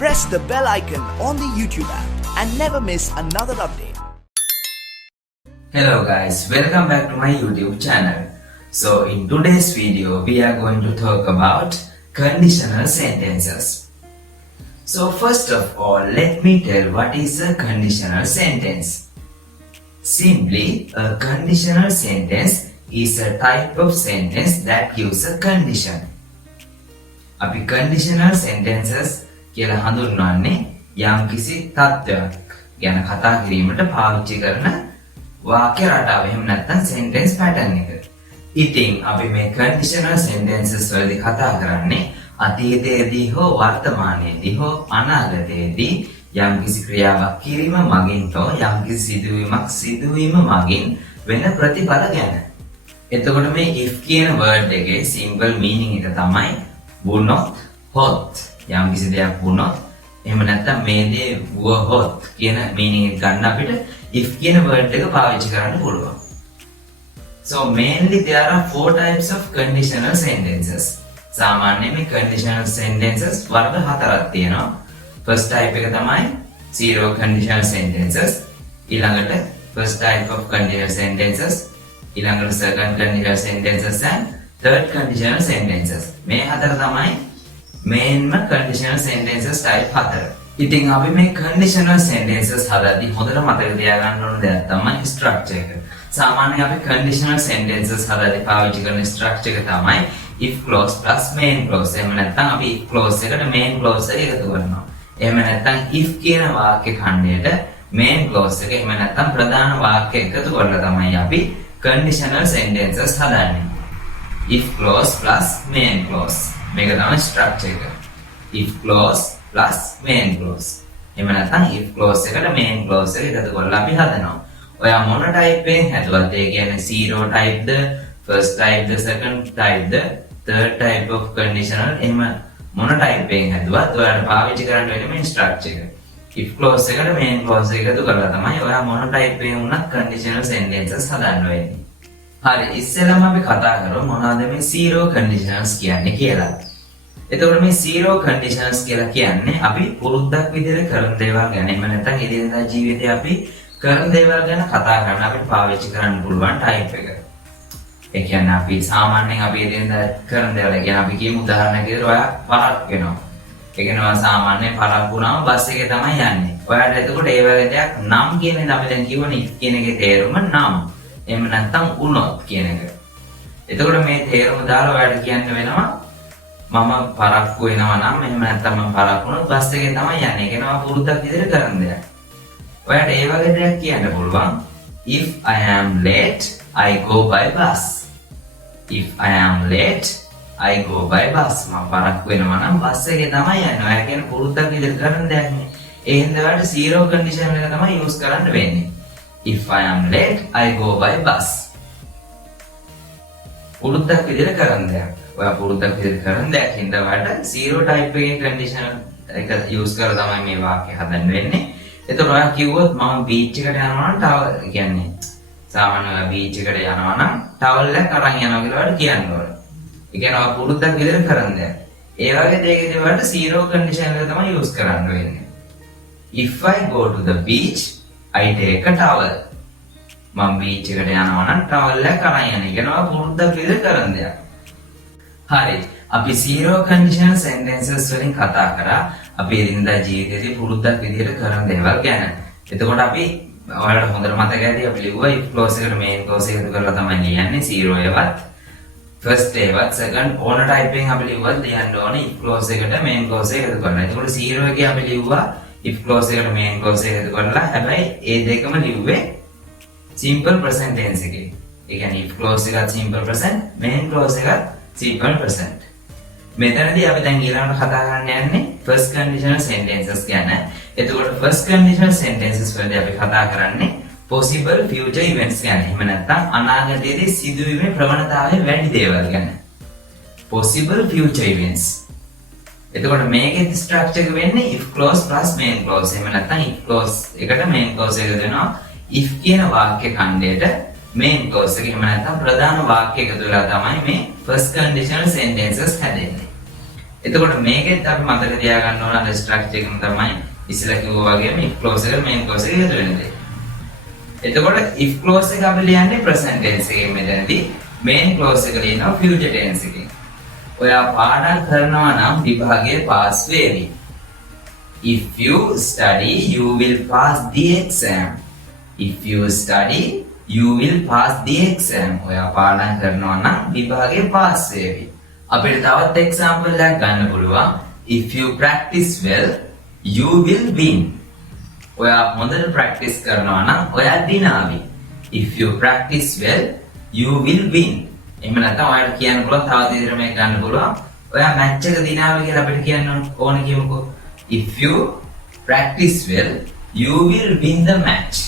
press the bell icon on the YouTube app and never miss another update. Hello guys, welcome back to my YouTube channel. So in today's video, we are going to talk about conditional sentences. So first of all, let me tell what is a conditional sentence. Simply, a conditional sentence is a type of sentence that gives a condition. අපි conditional sentences කියලා හඳුන්වන්නේ යම්කිසි තත්ත්වයක් ගැන කතා කිරීමට පාවිච්චි කරන වාක්‍ය රටාව. එහෙම නැත්නම් sentence pattern එක. ඉතින් අපි මේ conditional sentences වලදී කතා කරන්නේ අතීතයේදී හෝ වර්තමානයේදී හෝ අනාගතයේදී යම්කිසි ක්‍රියාවක් කිරීම මගින් හෝ යම්කිසි සිදුවීම මගින් වෙන ප්‍රතිඵල ගැන. එතකොට මේ if කියන word එකේ simple meaning එක තමයි වුණොත් හොත්. යම්කිසි දෙයක් වුණොත් එහෙම නැත්නම් මේ දේ වුවහොත් කියන meaning එක ගන්න අපිට if කියන word එක පාවිච්චි කරන්න පුළුවන්. So mainly there are 4 types of conditional sentences. සාමාන්‍යයෙන් මේ conditional sentences වර්ග 4ක් තියෙනවා. First type එක තමයි zero conditional sentences. ඊළඟට first type of conditional sentences. ඊළඟට second conditional sentences and third conditional sentences. මේ හතර තමයි mainම conditional sentences type 4. ඉතින් අපි මේ conditional sentences හදද්දී හොඳට මතක තියාගන්න ඕන දෙයක් තමයි structure එක. සාමාන්‍යයෙන් අපි conditional sentences හදද්දී පාවිච්චි කරන structure එක තමයි if clause plus main clause. එහෙම නැත්නම් අපි if clause එකට main clause එක එකතු කරනවා. එහෙම නැත්නම් if කියන වාක්‍ය ඛණ්ඩයට main clause එක එහෙම නැත්නම් ප්‍රධාන වාක්‍ය එකතු කරලා තමයි අපි conditional sentences හදන්නේ. if clause plus main clause. මේක තමයි structure එක. if clause plus main clause. එහෙම නැත්නම් if clause එකට main clause එක එකතු කරලා අපි හදනවා. ඔයා මොන type එකෙන් හැදුවත් ඒ කියන්නේ zero type the, first type the, second type the, third type of conditional එහෙම මොන type එකෙන් හැදුවත් ඔයාලට පාවිච්චි කරන්න වෙන්නේ මේ structure එක. if clause එකට main clause එක එකතු කරලා තමයි ඔයා මොන type එකෙන් වුණත් conditional sentences හදන්න වෙන්නේ. හරි, ඉස්සෙල්ලාම අපි කතා කරමු මොනවද මේ zero conditionals කියන්නේ කියලා. එතකොට මේ zero conditionals කියලා කියන්නේ අපි පුරුද්දක් විදිහට කරන දේවල් ගැන එහෙම නැත්නම් එදිනෙදා ජීවිතේ අපි කරන දේවල් ගැන කතා කරන අපිට පාවිච්චි කරන්න පුළුවන් type එක. ඒ කියන්නේ අපි සාමාන්‍යයෙන් අපි එදිනෙදා කරන දේවල් ගැන අපි කියමු උදාහරණයක් විදිහට ඔයා පරක් වෙනවා. ඒ කියන්නේ ඔයා සාමාන්‍යයෙන් පරක් වුණාම බස් එකේ තමයි යන්නේ. ඔයාට එතකොට ඒ වගේ දෙයක් නම් කියන්නේ අපි දැන් කියවනේ කියන එකේ තේරුම නම්. එහෙම නැත්නම් උනොත් කියන එක. එතකොට මේ තේරුම දාලා ඔයාලට කියන්න වෙනවා මම පරක්කු වෙනවා නම් එහෙම නැත්නම් මම පරක්කු වුණොත් බස් එකේ තමයි යන්නේ. ඒක නවා පුරුද්දක් විදිහට කරන දෙයක්. ඔයාලට ඒ වගේ දෙයක් කියන්න පුළුවන් if I am late I go by bus. if I am late I go by bus. මම පරක්කු වෙනවා නම් බස් එකේ තමයි යන්නේ. ඔයා කියන පුරුද්දක් විදිහට කරන දෙයක් නේ. ඒ හින්දා ඔයාලට zero condition එක තමයි use කරන්න වෙන්නේ. if I am late I go by bus. පුරුද්දක් විදිහට කරන දෙයක්. ඔයා පුරුද්දක් විදිහට කරන දෙයක් හින්දා ඔයාලට zero type එකේ condition එක use කරලා තමයි මේ වාක්‍ය හදන්න වෙන්නේ. එතකොට ඔයා කිව්වොත් මම beach එකට යනවා නම් towel කියන්නේ සාමාන්‍යයෙන් beach එකට යනවා නම් towel එකක් අරන් යනවා කියලා ඔයාලට කියන්න ඕනේ. ඒ කියන්නේ ඔයා පුරුද්දක් විදිහට කරන දෙයක්. ඒ වගේ දෙයකදී ඔයාලට zero condition එක තමයි use කරන්න වෙන්නේ. if I go to the beach I take a towel. මම beach එකට යනවා නම් towel එකක් අරන් යන්නේ. ඒ කියන්නේ ඔයා පුරුද්දක් විදිහට කරන දෙයක්. හරි, අපි zero conditional sentences වලින් කතා කරා අපි එදිනදා ජීවිතේදී පුරුද්දක් විදිහට කරන දේවල් ගැන. එතකොට අපි ඔයාලට හොඳට මතක ඇති අපි ලිව්වා if clause එකට main clause එක එකතු කරලා තමයි ලියන්නේ zero ඒවත් first ඒවත් second ඕන type එකෙන් අපි ලිව්වත් ලියන්න ඕනේ if clause එකට main clause එක එකතු කරලා. එතකොට zero එකේ අපි ලිව්වා if clause එකට main clause එක එකතු කරලා හැබැයි ඒ දෙකම ලිව්වේ simple present tense එකේ. ඒ කියන්නේ if clause එකත් simple present main clause එකත් simple present. මෙතනදී අපි දැන් ඊළඟට කතා කරන්න යන්නේ first conditional sentences ගැන. එතකොට first conditional sentences වලදී අපි කතා කරන්නේ possible future events ගැන. එහෙම නැත්නම් අනාගතයේදී සිදුවීමේ ප්‍රවණතාවය වැඩි දේවල් ගැන. possible future events. එතකොට මේකේ structure එක වෙන්නේ if clause plus main clause. එහෙම නැත්නම් if clause එකට main clause එක දෙනවා. if කියන වාක්‍ය ඛණ්ඩයට main clause එක එහෙම නැත්නම් ප්‍රධාන වාක්‍ය එකතු වෙලා තමයි මේ first conditional sentences හැදෙන්නේ. එතකොට මේකෙත් අපි මතක තියාගන්න ඕන අර ස්ට්‍රක්චර් එකම තමයි ඉස්සෙල්ලා කිව්වා වගේම if clause එක main clause එක එකතු වෙන දේ. එතකොට if clause එක අපි ලියන්නේ present tense එකෙන් මෙතනදී main clause එක ලියනවා future tense එකෙන්. ඔයා පාඩම් කරනවා නම් විභාගයේ පාස් වේවි. If you study you will pass the exam. If you study you will pass the exam. ඔයා පාඩම් කරනවා නම් විභාගයේ පාස් වේවි. අපිට තවත් example එකක් ගන්න පුළුවන්. If you practice well you will win. ඔයා හොඳට practice කරනවා නම් ඔයා දිනාවි. If you practice well you will win. එහෙම නැත්නම් ඔයාලට කියන්න පුළුවන් තව විදිහකට මේක ගන්න පුළුවන්. ඔයා මැච් එක දිනාවි කියලා අපිට කියන්න ඕනේ කියමුකෝ. If you practice well you will win the match.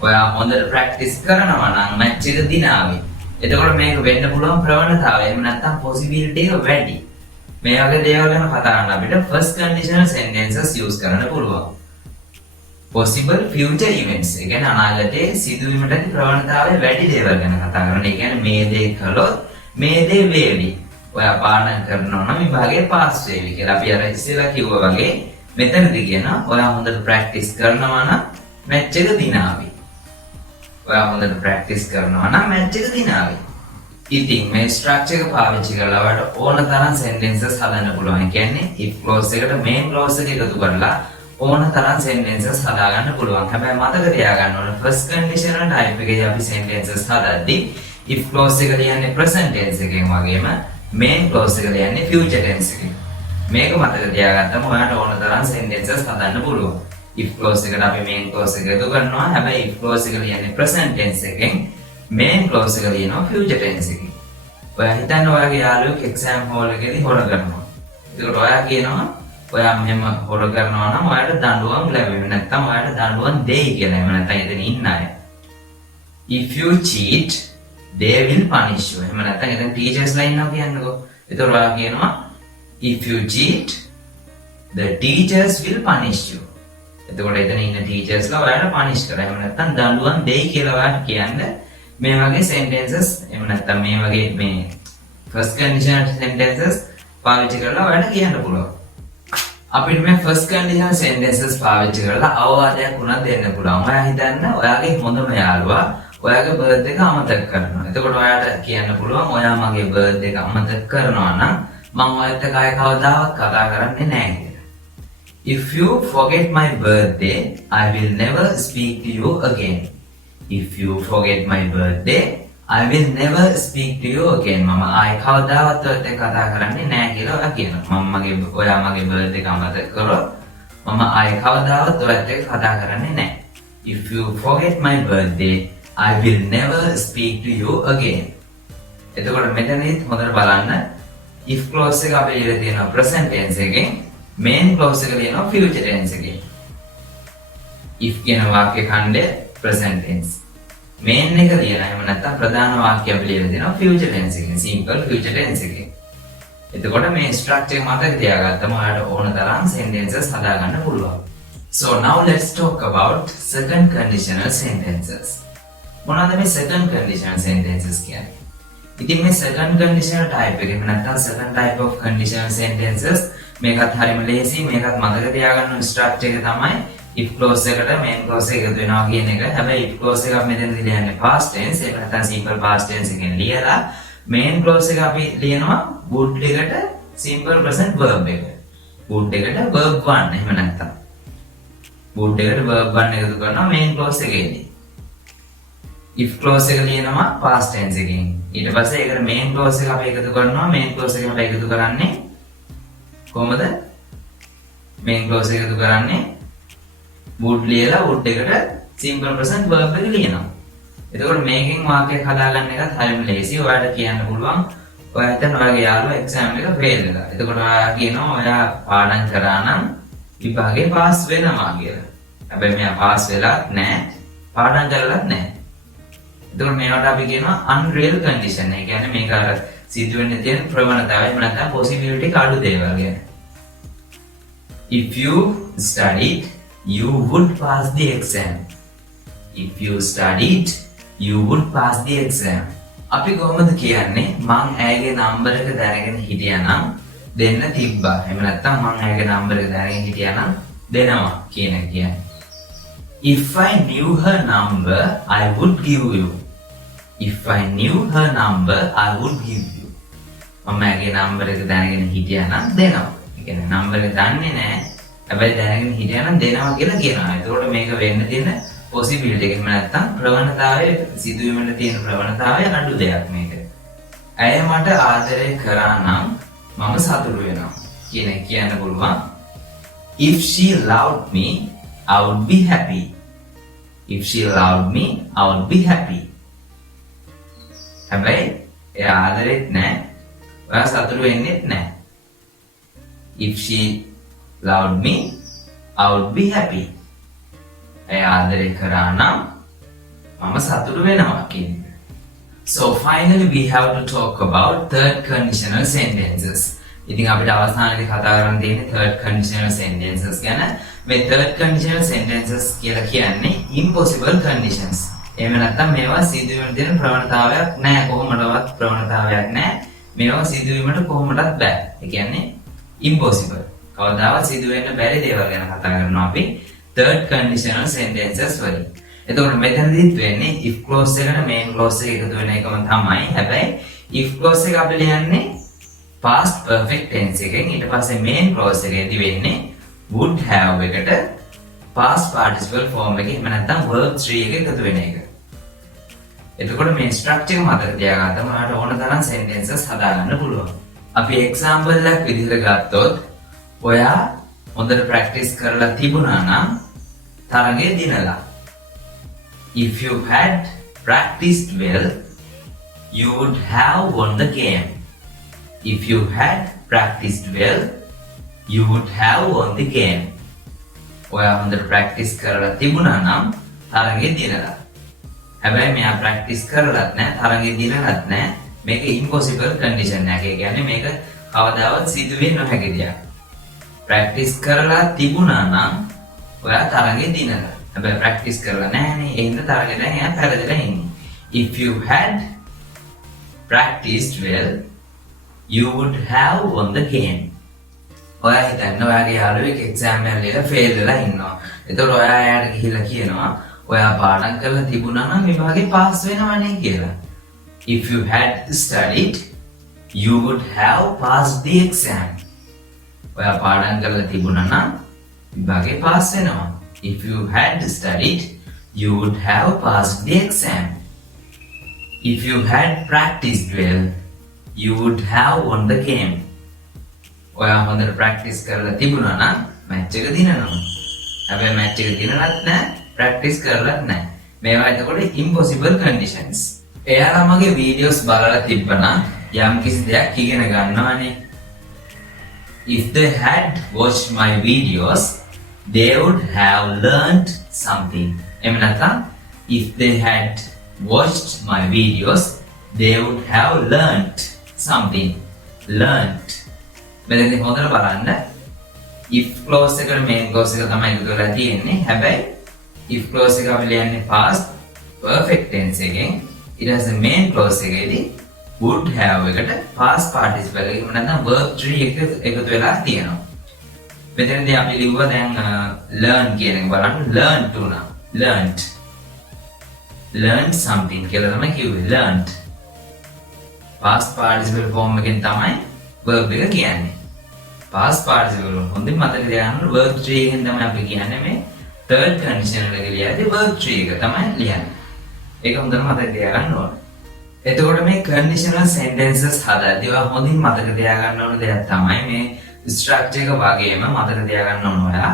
ඔයා හොඳට practice කරනවා නම් මැච් එක දිනාවි. එතකොට මේක වෙන්න පුළුවන් ප්‍රවණතාවය. එහෙම නැත්නම් possibility එක වැඩි. මේ වගේ දේවල් ගැන කතා කරන්න අපිට first conditional sentences use කරන්න පුළුවන්. possible future events. ඒ කියන්නේ අනාගතයේ සිදුවීමට ඇති ප්‍රවණතාවය වැඩි දේවල් ගැන කතා කරනවා. ඒ කියන්නේ මේ දේ කළොත් මේ දේ වේවි. ඔයා පාඩම් කරනවා නම් විභාගයේ පාස් වේවි කියලා. අපි අර ඉස්සෙල්ලා කිව්වා වගේ මෙතනදී කියනවා ඔයා හොඳට ප්‍රැක්ටිස් කරනවා නම් මැච් එක දිනාවි. ඔයා හොඳට ප්‍රැක්ටිස් කරනවා නම් මැච් එක දිනාවි. ඉතින් මේ ස්ට්‍රක්චර් එක පාවිච්චි කරලා ඔයාලට ඕන තරම් sentences හදන්න පුළුවන්. ඒ කියන්නේ if clause එකට main clause එක එකතු කරලා ඕන තරම් sentences හදාගන්න පුළුවන්. හැබැයි මතක තියාගන්න ඕන first conditional type එකේ අපි sentences හදද්දී if clause එක ලියන්නේ present tense එකෙන් වගේම main clause එක ලියන්නේ future tense එකෙන්. මේක මතක තියාගත්තම ඔයාලට ඕන තරම් sentences හදන්න පුළුවන්. if clause එකට අපි main clause එක එකතු කරනවා. හැබැයි if clause එක ලියන්නේ present tense එකෙන් main clause එක ලියනවා future tense එකෙන්. ඔයා හිතන්න ඔයාගේ යාළුවෙක් exam hall එකේදී හොර කරනවා. ඒකට ඔයා කියනවා ඔයා මෙහෙම හොර කරනවා නම් ඔයාලට දඬුවම් ලැබෙන්නේ නැත්නම් ඔයාලට දඬුවම් දෙයි කියලා. එහෙම නැත්නම් එතන ඉන්න අය. If you cheat they will punish you. එහෙම නැත්නම් එතන teachers ලා ඉන්නවා කියන්නකෝ. ඒතර ඔයා කියනවා if you cheat the teachers will punish you. එතකොට එතන ඉන්න teachers ලා ඔයාලට punish කරා. එහෙම නැත්නම් දඬුවම් දෙයි කියලා ඔයාලට කියන්නේ මේ වගේ sentences. එහෙම නැත්නම් මේ වගේ මේ first conditional sentences පාවිච්චි කරලා ඔයාලට කියන්න පුළුවන්. අපිට මේ first conditional sentences පාවිච්චි කරලා අවවාදයක් උනත් දෙන්න පුළුවන්. ඔයා හිතන්න ඔයාගේ හොඳම යාළුවා ඔයාගේ birthday එක අමතක කරනවා. එතකොට ඔයාට කියන්න පුළුවන් ඔයා මගේ birthday එක අමතක කරනවා නම් මම ඔයත් එක්ක ආයෙ කවදාවත් කතා කරන්නේ නැහැ කියලා. If you forget my birthday, I will never speak to you again. If you forget my birthday, I will never speak to you again. මම ආයෙ කවදාවත් ඔයත් එක්ක කතා කරන්නේ නැහැ කියලා ඔයා කියනවා. ඔයා මගේ birthday එක අමතක කරොත් මම ආයෙ කවදාවත් ඔයත් එක්ක කතා කරන්නේ නැහැ. If you forget my birthday, I will never speak to you again. එතකොට මෙතනදී හොඳට බලන්න if clause එක අපේ ඉර තියෙනවා present tense එකෙන් main clause එක ලියනවා future tense එකෙන්. if කියන වාක්‍ය ඛණ්ඩය present tense. main එක ලියනවා. එහෙම නැත්නම් ප්‍රධාන වාක්‍ය අපි ලියලා දෙනවා future tense එකෙන්. simple future tense එකෙන්. එතකොට මේ structure එක මතක තියාගත්තම ඔයාලට ඕන තරම් sentences හදාගන්න පුළුවන්. So now let's talk about second conditional sentences. මොනවද මේ second conditional sentences කියන්නේ? ඉතින් මේ second conditional type එක එහෙම නැත්නම් second type of conditional sentences මේකත් හරියම ලේසි. මේකත් මතක තියාගන්න ඕන structure එක තමයි if clause එකට main clause එක එකතු වෙනවා කියන එක. හැබැයි if clause එක මෙතනදී ලියන්නේ past tense. ඒක නැත්නම් simple past tense එකෙන් ලියලා main clause එක අපි ලියනවා would එකට simple present verb එක. would එකට verb 1 එහෙම නැත්නම් would එකට verb 1 එකතු කරනවා main clause එකේදී. if clause එක ලියනවා past tense එකෙන්. ඊට පස්සේ ඒකට main clause එක අපි එකතු කරනවා. main clause එක අපි එකතු කරන්නේ කොහමද? main clause එක එකතු කරන්නේ would ලියලා would එකට simple present verb එක ලියනවා. එතකොට මේකෙන් වාක්‍යයක් හදාගන්න එකත් හරියම ලේසි. ඔයාලට කියන්න පුළුවන් ඔයා හිතන්න ඔයාගේ යාළුවා exam එක fail වෙලා. එතකොට ඔයා කියනවා ඔයා පාඩම් කරා නම් විභාගේ pass වෙනවා කියලා. හැබැයි මෙයා pass වෙලත් නැහැ. පාඩම් කරලත් නැහැ. එතකොට මේවට අපි කියනවා unreal condition. ඒ කියන්නේ මේක අර සිදුවෙන්න තියෙන ප්‍රවණතාවය එහෙම නැත්නම් possibility එක අඩු දේවල් ගැන. If you studied, you would pass the exam. If you studied, you would pass the exam. අපි කොහොමද කියන්නේ මං ඇයගේ නම්බර එක දැනගෙන හිටියා නම් දෙන්න තිබ්බා. එහෙම නැත්නම් මම එයාගේ නම්බර එක දැනගෙන හිටියා නම් දෙනවා කියන එක කියන්නේ. If I knew her number, I would give you. If I knew her number, I would give you. මම එයාගේ නම්බර එක දැනගෙන හිටියා නම් දෙනවා. ඒ කියන්නේ නම්බර එක දන්නේ නැහැ. හැබැයි දැනගෙන හිටියා නම් දෙනවා කියලා කියනවා. එතකොට මේක වෙන්න තියෙන possibility එක. එහෙම නැත්නම් ප්‍රවණතාවයේ සිදුවීමට තියෙන ප්‍රවණතාවය අඩු දෙයක් මේක. ඇය මට ආදරය කරා නම් මම සතුටු වෙනවා කියන එක කියන්න පුළුවන්. If she loved me, I would be happy. If she loved me, I would be happy. හැබැයි එයා ආදරෙත් නැහැ. ඔයා සතුටු වෙන්නෙත් නැහැ. If she loved me, I would be happy. එයා ආදරය කරා නම් මම සතුටු වෙනවා කියන එක. So finally we have to talk about third conditional sentences. ඉතින් අපිට අවසානයේදී කතා කරන්න තියෙන්නේ third conditional sentences ගැන. මේ third conditional sentences කියලා කියන්නේ impossible conditions. එහෙම නැත්නම් මේවා සිදුවීමට දෙන ප්‍රවණතාවයක් නැහැ, කොහොමදවත් ප්‍රවණතාවයක් නැහැ. මේවා සිදුවීමට කොහොමදත් බෑ. ඒ කියන්නේ impossible. කවදාවත් සිදු වෙන්න බැරි දේවල් ගැන කතා කරනවා අපි third conditional sentences වලින්. එතකොට මෙතනදිත් වෙන්නේ if clause එකට main clause එක එකතු වෙන එකම තමයි. හැබැයි if clause එක අපි ලියන්නේ past perfect tense එකෙන්. ඊට පස්සේ main clause එකේදී වෙන්නේ would have එකට past participle form එකේ එහෙම නැත්නම් verb 3 එක එකතු වෙන එක. එතකොට මේ structure එක මතක තියාගත්තම ඔයාලට ඕන තරම් sentences හදාගන්න පුළුවන්. අපි example එකක් විදිහට ගත්තොත් ඔයා හොඳට practice කරලා තිබුණා නම් තරඟේ දිනලා. If you had practiced well, you would have won the game. If you had practiced well, you would have won the game. ඔයා හොඳට practice කරලා තිබුණා නම් තරඟේ දිනලා. හැබැයි මෙයා practice කරලත් නැහැ, තරඟේ දිනලත් නැහැ. මේක impossible condition එකක්. ඒ කියන්නේ මේක කවදාවත් සිදු වෙන්නේ නොහැකි දෙයක්. practice කරලා තිබුණා නම් ඔයා තරඟේ දිනලා. හැබැයි practice කරලා නැහැනේ. ඒ හින්දා තරඟේ දැන් එයා පෙරදලා ඉන්නේ. If you had practiced well, you would have won the game. ඔයා හිතන්න ඔයාගේ යාළුවෙක් exam එක ලියලා fail වෙලා ඉන්නවා. එතකොට ඔයා එයාට ගිහිල්ලා කියනවා ඔයා පාඩම් කරලා තිබුණා නම් විභාගේ pass වෙනවනේ කියලා. If you had studied, you would have passed the exam. ඔයා පාඩම් කරලා තිබුණා නම් විභාගේ pass වෙනවා. If you had studied, you would have passed the exam. If you had practiced well, you would have won the game. ඔයා හොඳට practice කරලා තිබුණා නම් match එක දිනනවා. හැබැයි match එක දිනලත් නැහැ, practice කරලත් නැහැ. මේවා එතකොට impossible conditions. එයාලා මගේ videos බලලා තිබ්බනම් යම් කිසි දෙයක් ඉගෙන ගන්නවානේ. If they had watched my videos, they would have learned something. එහෙම නැත්නම් if they had watched my videos, they would have learnt something. Learnt. මෙතනදී හොඳට බලන්න. if clause එකට main clause එක තමයි එකතු කරලා තියෙන්නේ. හැබැයි if clause එක අපි ලියන්නේ past perfect tense එකෙන්. ඊට පස්සේ main clause එකේදී would have එකට past participle එක නැත්නම් verb 3 එක එකතු වෙලා තියෙනවා. මෙතනදී අපි ලිව්වා දැන් learn කියන එක බලන්න. learn තුනා. learnt. learned something කියලා තමයි කිව්වේ. learnt. past participle form එකෙන් තමයි verb එක කියන්නේ. past participle හොඳින් මතක තියාගන්න verb 3 එකෙන් තමයි අපි කියන්නේ මේ third conditional එක ලියද්දී verb 3 එක තමයි ලියන්නේ. ඒක හොඳට මතක තියාගන්න ඕනේ. එතකොට මේ conditional sentences හදද්දී ඔයා හොඳින් මතක තියාගන්න ඕන දෙයක් තමයි මේ structure එක වගේම මතක තියාගන්න ඕන ඔයා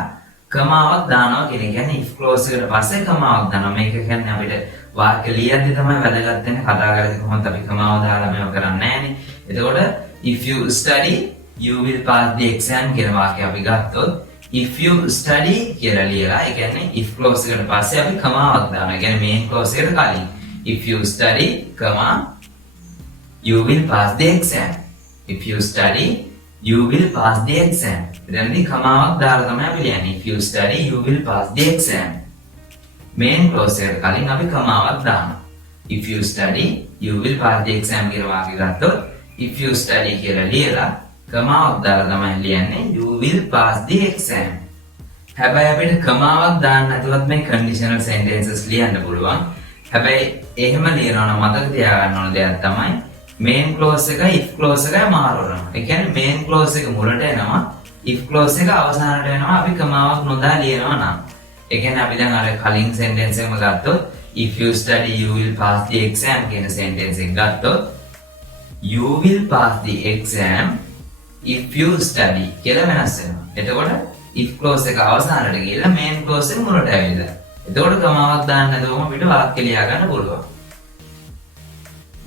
කමාවක් දානවා කියන එක. කියන්නේ if clause එකට පස්සේ කමාවක් දානවා. මේක කියන්නේ අපිට වාක්‍ය ලියද්දී තමයි වැදගත් වෙන්නේ. කතා කරද්දී කොහොමද අපි කමාව දාලා මේව කරන්නේ නැහනේ. එතකොට if you study, you will pass the exam කියන වාක්‍ය අපි ගත්තොත් if you study කියලා ලියලා ඒ කියන්නේ if clause එකට පස්සේ අපි කමාවක් දානවා. ඒ කියන්නේ main clause එකට කලින් if you study, you will pass the exam. If you study, you will pass the exam. එතනදී කමාවක් දාලා තමයි අපි ලියන්නේ. If you study, you will pass the exam. main clause එකට කලින් අපි කමාවක් දානවා. If you study, you will pass the exam කියලා වාක්‍ය ගත්තොත් if you study කියලා ලියලා කමාවක් දාලා තමයි ලියන්නේ you will pass the exam. හැබැයි අපිට කමාවක් දාන්න නැතුවත් මේ conditional sentences ලියන්න පුළුවන්. හැබැයි එහෙම ලියනවා නම් මතක තියාගන්න ඕන දෙයක් තමයි main clause එක if clause එක මාරු වෙනවා. ඒ කියන්නේ main clause එක මුලට එනවා if clause එක අවසානට වෙනවා අපි කමාවක් නොදා ලියනවා නම්. ඒ කියන්නේ අපි දැන් අර කලින් sentence එකම ගත්තොත් if you study you will pass the exam කියන sentence එක ගත්තොත් you will pass the exam if you study කියලා වෙනස් වෙනවා. එතකොට if clause එක අවසානට ගිහලා main clause එක මුලට ඇවිල්ලා. එතකොට කමාවක් දාන්න නැතුවම අපිට වාක්‍ය ලියා ගන්න පුළුවන්.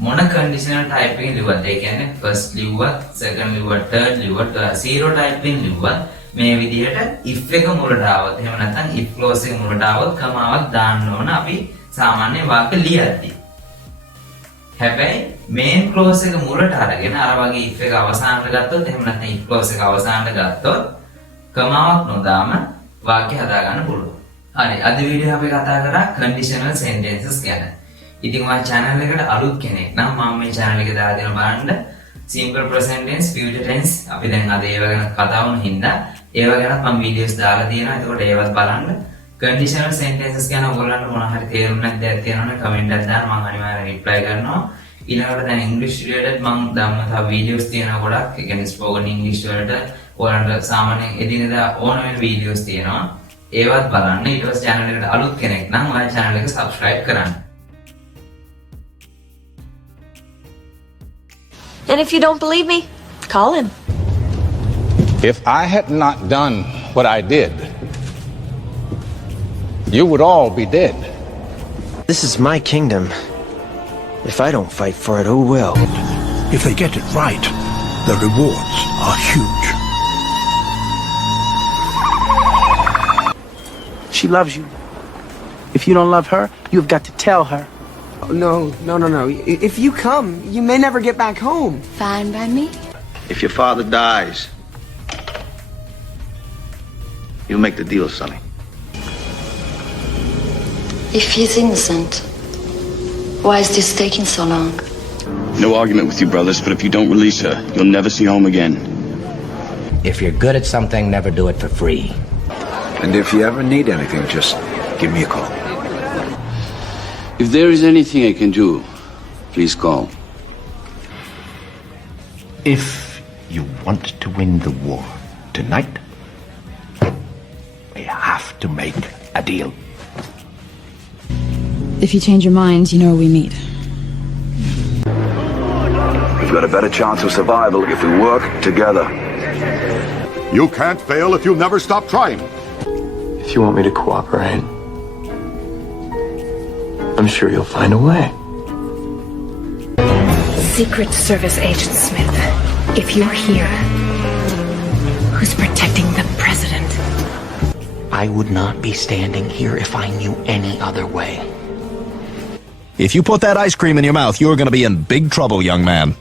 මොන conditional type එකකින් ලිව්වත් ඒ කියන්නේ first ලිව්වත් second ලිව්වත් third ලිව්වත් zero type එකකින් ලිව්වත් මේ විදිහට if එක මුලට ආවොත් එහෙම නැත්නම් if clause එක මුලට ආවොත් කමාවක් දාන්න ඕන අපි සාමාන්‍ය වාක්‍ය ලියද්දී. හැබැයි main clause එක මුලට අරගෙන අර වගේ if එක අවසානට ගත්තොත් එහෙම නැත්නම් if clause එක අවසානට ගත්තොත් කමාවක් නොදාම වාක්‍ය හදා ගන්න පුළුවන්. හරි අද වීඩියෝ අපි කතා කරා conditional sentences ගැන. ඉතින් ඔයා channel එකට අලුත් කෙනෙක් නම් මම මේ channel එක දාලා දෙන බලන්න simple present tense future tense අපි දැන් අද ඒව ගැන කතා වුණ හින්දා ඒව ගැනත් මම videos දාලා තියෙනවා. එතකොට ඒවත් බලන්න. conditional sentences ගැන ඔයගොල්ලන්ට මොන හරි තේරුම් නැති දෙයක් තියෙනවනේ comment එකක් දාන්න මම අනිවාර්යෙන් reply කරනවා. ඊළඟට දැන් English related මම දාන්න තව videos තියෙනවා ගොඩක්. ඒ කියන්නේ spoken English වලට ඔයාලට සාමාන්‍යයෙන් එදිනෙදා ඕන වෙන videos තියෙනවා. ඒවත් බලන්න. ඊට පස්සේ channel එකට අලුත් කෙනෙක් නම් ඔයා channel එක subscribe කරන්න. And if you don't believe me, call him. If I had not done what I did, you would all be dead. This is my kingdom. If I don't fight for it, who will? If they get it right, the rewards are huge. She loves you. If you don't love her, you've got to tell her. No. If you come, you may never get back home. Fine by me. If your father dies, you make the deal, Sonny. If he's innocent, why is this taking so long? No argument with you, brothers, but if you don't release her, you'll never see home again. If you're good at something, never do it for free. And if you ever need anything, just give me a call. If there is anything I can do, please call. If you want to win the war tonight, we have to make a deal. If you change your minds, you know where we meet. We've got a better chance of survival if we work together. You can't fail if you never stop trying. If you want me to cooperate, I'm sure you'll find a way. Secret Service Agent Smith, if you're here, who's protecting the president? I would not be standing here if I knew any other way. If you put that ice cream in your mouth, you're gonna be in big trouble, young man.